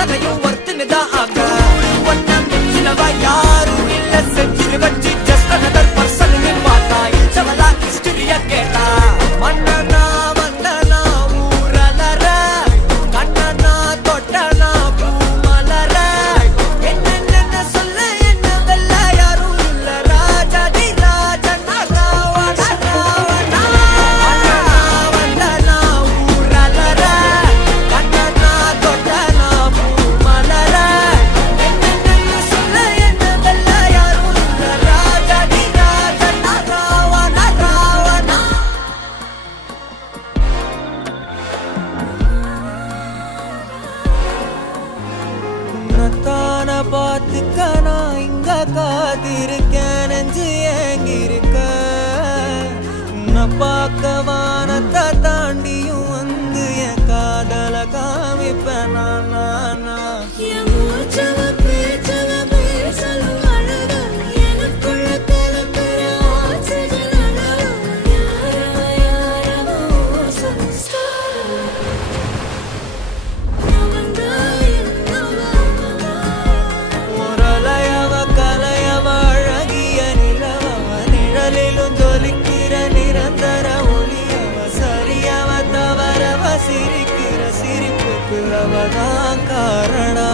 அத்தனையும் ஒருத்தனுதான் ஆக ஒன்ன மிஞ்சினவ யாரும் இல்ல செஞ்சிரு வச்சு ஜஸ்ட் அனதர் பர்சன் பார்த்தா இச்சவளா ஹிஸ்டரிய கேட்டா மன்னனா வந்தனா ஊரலர கண்ணனா தொட்டனா பூமலர என்ன சொல்ல என்ன வெல்ல யாரும் இல்ல ராஜாதி ராஜனா ராவண ராவணா வந்தனா ஊரலர கண்ணனா தொட்டனா பூமலர என்ன சொல்ல என்ன வெல்ல யாரும் இல்ல ராஜாதி ராஜனா ராவண ராவணா உன்னத்தான பார்த்துக்க நான் இங்க காத்திருக்கேன் நெஞ்சு ஏங்கிருக்க உன்னை பார்க்க வானத்தை தாண்டியும் வந்து என் காதல காமிப்பேன் நான் என் மூச்சவ பேச்சவ பேசலும் அழகு எனக்குள்ள கலக்கிற ஆக்சிஜன் அளவு யாரவோ சம்ஸ்டார் நவந்தா என்னவா முரளையவ கலையவ அழகிய நிலவவ நிழலிலும் ஜொலிக்கிற நிரந்தர ஒளியவ சரியவ தவறவ சிரிக்கிற சிரிப்புக்கு அவதான் காரணம்